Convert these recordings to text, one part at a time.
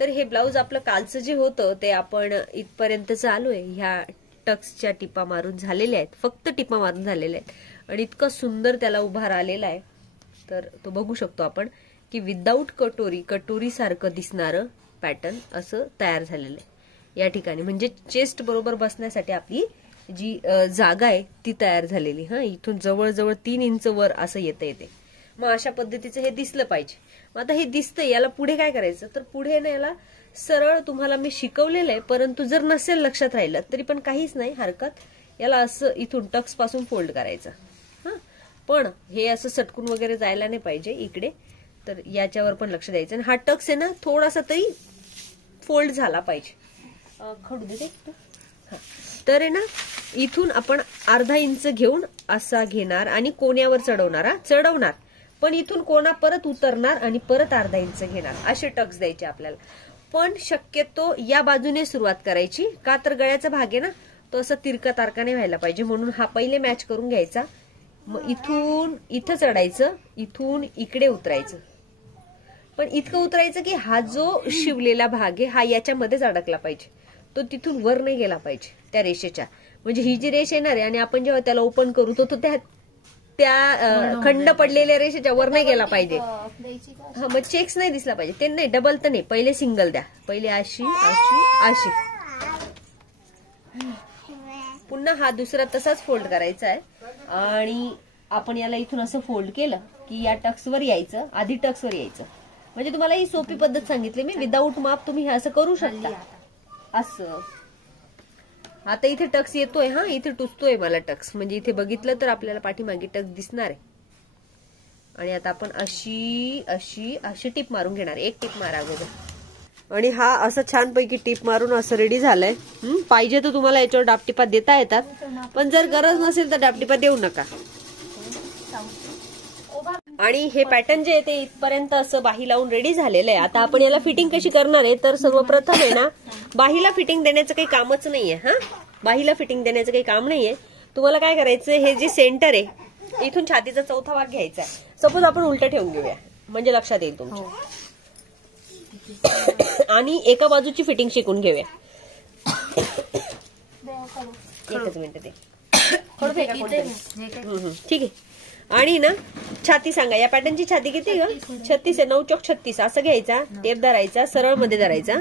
तर हे ब्लाऊज आपलं कालचं जे होतं ते आपण इथपर्यंतच आलोय. ह्या टक्सच्या टिपा मारून झालेल्या आहेत, फक्त टिपा मारून झालेल्या आहेत आणि इतकं सुंदर त्याला उभार आलेला आहे. तर तो बघू शकतो आपण की विदाऊट कटोरी सारखं दिसणारं पॅटर्न असं तयार झालेलं आहे या ठिकाणी. म्हणजे चेस्ट बरोबर बसण्यासाठी आपली जी जागा आहे ती तयार झालेली. इथून जवळजवळ 3 इंच वर असं येते. मग अशा पद्धतीचं हे दिसलं पाहिजे. मग आता हे दिसतंय, याला पुढे काय करायचं, तर पुढे ना याला सरळ तुम्हाला मी शिकवलेलं आहे, परंतु जर नसेल लक्षात राहिलं तरी पण काहीच नाही हरकत. याला असं इथून टक्स पासून फोल्ड करायचं. पण हे असं सटकून वगैरे जायला नाही पाहिजे इकडे, तर याच्यावर पण लक्ष द्यायचं. आणि हा टक्स आहे ना थोडासा तरी फोल्ड झाला पाहिजे. खडू दे तर आहे ना, इथून आपण अर्धा इंच घेऊन असा घेणार आणि कोण्यावर चढवणार, पण इथून कोणा परत उतरणार आणि परत अर्धा इंच घेणार. असे टक्स द्यायचे आपल्याला. पण शक्यतो या बाजूने सुरुवात करायची, का तर गळ्याचा भाग आहे ना तो असा तिरका तारकाने व्हायला पाहिजे. म्हणून हा पहिले मॅच करून घ्यायचा. मग इथून इथं चढायचं, इथून इकडे उतरायचं. पण इतकं उतरायचं की हा जो शिवलेला भाग आहे हा याच्यामध्येच अडकला पाहिजे, तो तिथून वर नाही गेला पाहिजे त्या रेषेच्या. म्हणजे ही जी रेष येणार आहे आणि आपण जेव्हा त्याला ओपन करू तो त्या खंड पडलेल्या रेषेच्या वर नाही गेला पाहिजे. मग चेक्स नाही दिसला पाहिजे. ते नाही, डबल तर नाही, पहिले सिंगल द्या. पहिले अशी अशी अशी, पुन्हा हा दुसरा तसाच फोल्ड करायचा आहे. आणि आपण याला इथून असं फोल्ड केलं की या टक्सवर यायचं, आधी टक्सवर यायचं. म्हणजे तुम्हाला ही सोपी पद्धत सांगितली मी. विदाऊट माप तुम्ही हे असं करू शकता. असं आता इथे टक्स येतोय, इथे टुचतोय मला टक्स, म्हणजे इथे बघितलं तर आपल्याला पाठीमागे टक्स दिसणार आहे. आणि आता आपण अशी अशी अशी टिप मारून घेणार. एक टिप मारा अगोदर. आणि हा असं छानपैकी टिप मारून असं रेडी झालंय. पाहिजे तर तुम्हाला याच्यावर डापटिपा देता येतात, पण जर गरज नसेल तर डापटिपा देऊ नका. आणि हे पॅटर्न जे आहे ते इथपर्यंत असं बाही लावून रेडी झालेलं आहे. आता आपण याला फिटिंग कशी करणार आहे, तर सर्वप्रथम आहे ना बाहीला फिटिंग देण्याचं काही कामच नाहीये. बाहीला फिटिंग देण्याचं काही काम नाहीये. तुम्हाला काय करायचं, हे जे सेंटर आहे इथून छातीचा चौथा भाग घ्यायचा आहे. सपोज आपण उलट ठेवून घेऊया म्हणजे लक्षात येईल तुमच्या. आणि एका बाजूची फिटिंग शिकून घेऊया. एकच मिनिट ते ठीक आहे. आणि ना छाती सांगा, या पॅटर्नची छाती किती ग? 36 आहे. 9 चौक 36 असं घ्यायचा. टेप धरायचा, सरळ मध्ये धरायचा.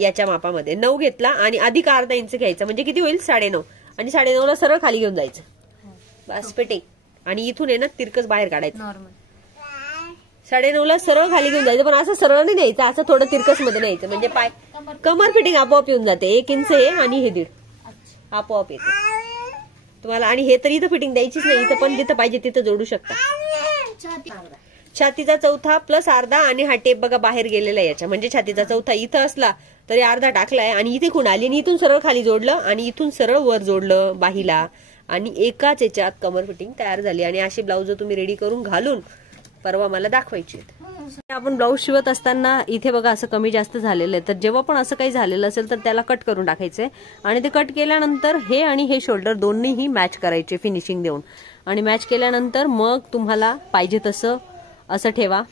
याच्या मापामध्ये 9 घेतला आणि अधिक अर्धा इंच घ्यायचा, म्हणजे किती होईल 9.5. आणि 9.5 ला सरळ खाली घेऊन जायचं. बस फिटिंग. आणि इथून आहे ना तिरकस बाहेर काढायचं. 9.5 ला सरळ खाली घेऊन जायचं, पण असं सरळ नाही द्यायचं, असं थोडं तिरकस मध्ये न्यायचं. म्हणजे पाय कमर फिटिंग आपोआप येऊन जाते. 1 इंच आहे आणि हे 1.5 आपोआप येते तुम्हाला. आणि हे तर इथं फिटिंग द्यायचीच नाही, इथं पण जिथं पाहिजे तिथं जोडू शकता. छातीचा चौथा प्लस अर्धा आणि हा टेप बघा बाहेर गेलेला आहे याच्या. म्हणजे छातीचा चौथा इथं असला तरी अर्धा टाकलाय आणि इथे खूण आली आणि इथून सरळ खाली जोडलं आणि इथून सरळ वर जोडलं बाहीला. आणि एकाच याच्यात कमर फिटिंग तयार झाली. आणि असे ब्लाऊज तुम्ही रेडी करून घालून परवा मला दाखवायची. आपण ब्लाऊज शिवत असताना इथे बघा असं कमी जास्त झालेलं आहे, तर जेव्हा पण असं काही झालेलं असेल तर त्याला कट करून टाकायचंय. आणि ते कट केल्यानंतर हे आणि हे शोल्डर दोन्हीही मॅच करायचे फिनिशिंग देऊन. आणि मॅच केल्यानंतर मग तुम्हाला पाहिजे तसं असं ठेवा.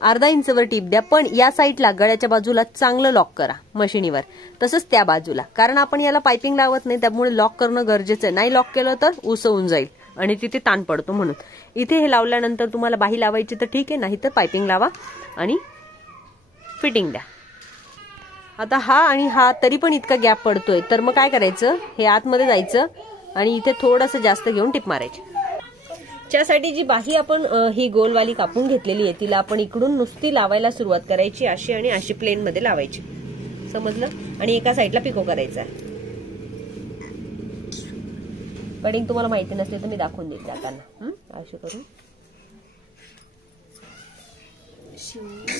अर्धा इंचवर टीप द्या, पण या साईडला गळ्याच्या बाजूला चांगलं लॉक करा मशिनीवर, तसंच त्या बाजूला. कारण आपण याला पायपिंग लावत नाही, त्यामुळे लॉक करणं गरजेचं आहे. नाही लॉक केलं तर उसवून जाईल आणि तिथे ताण पडतो. म्हणून इथे हे लावल्यानंतर तुम्हाला बाही लावायची तर ठीक आहे, नाही तर पायपिंग लावा आणि फिटिंग द्या. आता हा आणि हा तरी पण इतका गॅप पडतोय, तर मग काय करायचं, हे आतमध्ये जायचं आणि इथे थोडंसं जास्त घेऊन टिप मारायची. त्यासाठी जी बाही आपण ही गोलवाली कापून घेतलेली आहे तिला आपण इकडून नुसती लावायला सुरुवात करायची. अशी आणि अशी प्लेन मध्ये लावायची, समजलं. आणि एका साईडला पिको करायचा. कटिंग तुम्हाला माहिती नसली तर मी दाखवून देते जाताना. अशी करून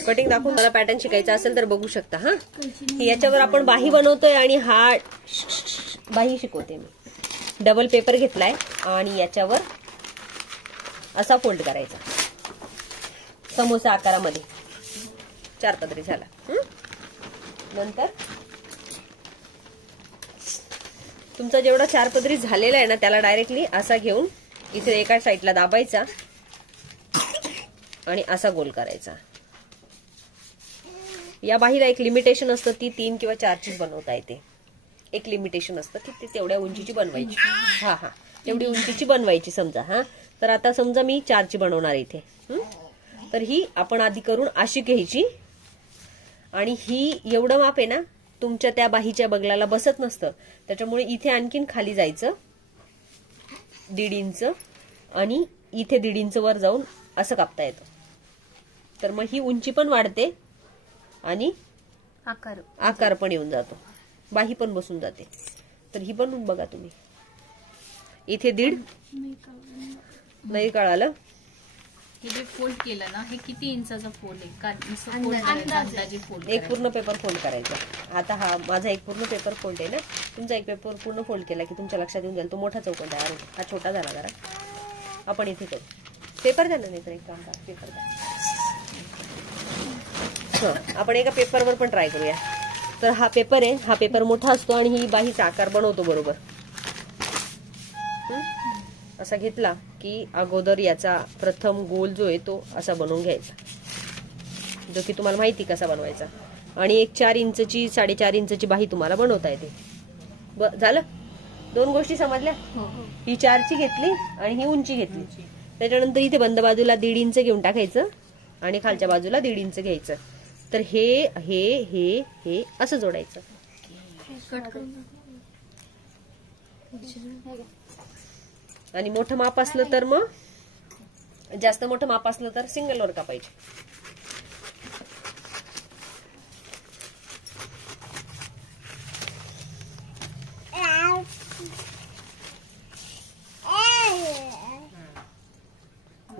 कटिंग दाखवून मला पॅटर्न शिकायचा असेल तर बघू शकता. याच्यावर आपण बाही बनवतोय आणि हा बाही शिकवते मी. डबल पेपर घेतलाय आणि याच्यावर असा फोल्ड करायचा समोसा आकारामध्ये. 4 पदरी झाला. नंतर तुमचा जेवढा 4 पदरी झालेला आहे ना त्याला डायरेक्टली असा घेऊन इथे एका साईडला दाबायचा आणि असा गोल करायचा. या बाहीला एक लिमिटेशन असतं, ती 3 किंवा 4चीच बनवता येते. एक लिमिटेशन असतं की ती तेवढ्या उंचीची बनवायची. हा तेवढी उंचीची बनवायची समजा. तर आता समजा मी 4ची बनवणार इथे. तर ही आपण आधी करून अशी घ्यायची आणि ही एवढं माप आहे ना तुमच्या त्या बाहीच्या बगलाला बसत नसतं, त्याच्यामुळे इथे आणखीन खाली जायचं 1.5 इंच आणि इथे 1.5 इंच वर जाऊन असं कापता येतं. तर मग ही उंची पण वाढते आणि आकार पण येऊन जातो, बाही पण बसून जाते. तर ही बनवून बघा तुम्ही. इथे 1.5 नाही कळालं. हे जे फोल्ड केलं ना, हे किती इंचाचा फोल्ड आहे? अंदाजे फोल्ड. एक पूर्ण पेपर फोल्ड करायचा. आता हा माझा एक पूर्ण पेपर फोल्ड आहे ना, तुमचा एक पेपर पूर्ण फोल्ड केला की तुमच्या लक्षात येऊन जाईल तो मोठा चौकोन तयार होतो. हा छोटा झाला जरा. आपण इथे करू. पेपर द्या ना, नाही तर एक काम करा, पेपर द्या. आपण एका पेपरवर पण ट्राय करूया. तर हा पेपर आहे, हा पेपर मोठा असतो आणि ही बाहीचा आकार बनवतो बरोबर. असा घेतला की अगोदर याचा प्रथम गोल जो आहे तो असा बनवून घ्यायचा, जो की तुम्हाला माहिती कसा बनवायचा. आणि एक 4 इंचची 4.5 इंचची बाही तुम्हाला बनवता येते. झालं. 2 गोष्टी समजल्या. ही 4ची घेतली आणि ही उंची घेतली. त्याच्यानंतर इथे बंद बाजूला 1.5 इंच घेऊन टाकायचं आणि खालच्या बाजूला 1.5 इंच घ्यायचं. तर हे हे हे हे असं जोडायचं. आणि मोठं माप असलं तर मग, जास्त मोठं माप असलं तर सिंगल वर कापायचे.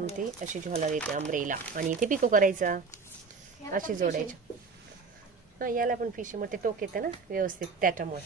ते अशी झॉलर येते अम्ब्रेला आणि इथे पिको करायचा, अशी जोडायची. याला पण फिश मध्ये टोक येते ना व्यवस्थित, त्याच्यामुळे